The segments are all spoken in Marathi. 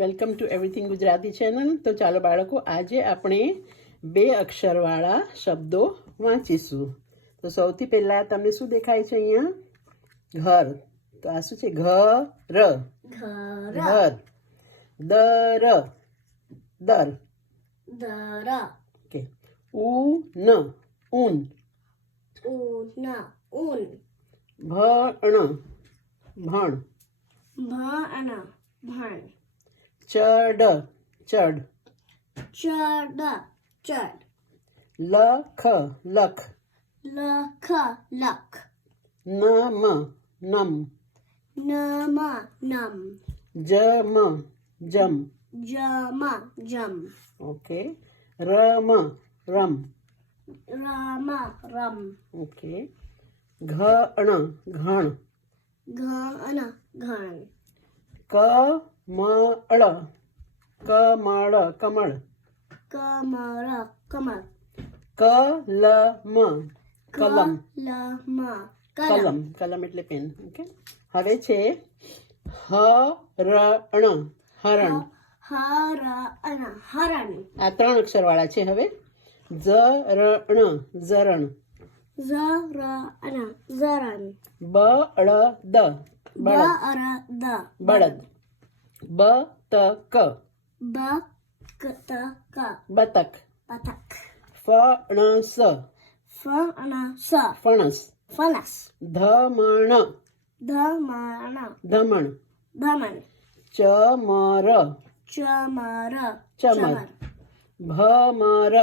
welcome to everything Gujarati channel तो चलो बालको आज ये अपने बे अक्षर वाला शब्दों वाचिसु तो સૌથી પેલા તમને શું દેખાય છે અહીં ઘર તો આ શું છે ઘ ર ઘર દ ર દન દરા ઓકે ઉ ન ઉન ઉ ન ઉન ભ ન ભણ ભ અ ન ભણ चड चड चड चड लख लख लख लख नम नम नम नम जम जम जम जम ओके रम रम रम रम ओके घण घण घण घण क म कलम कलम, कलम पेन, ओके हरण वाला छे हवे ज र अण झरण झर बळ બળદ ब त क ब क त क बतक बतक फणस फणस फणस फणस धमण धमण धमण धमण चमर चमर चमर भमर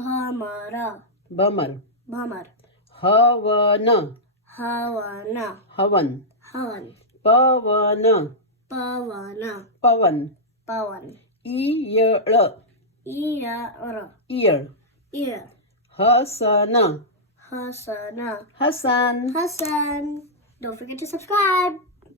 भमर भमर भमर हवन हवन हवन हवन पवन ಪವನ ಪವನ್ ಪವನ್ ಇಯಳು ಇಯಳು ಇಯಳು ಹಸನ ಹಸನ Hasan Hasan don't forget to subscribe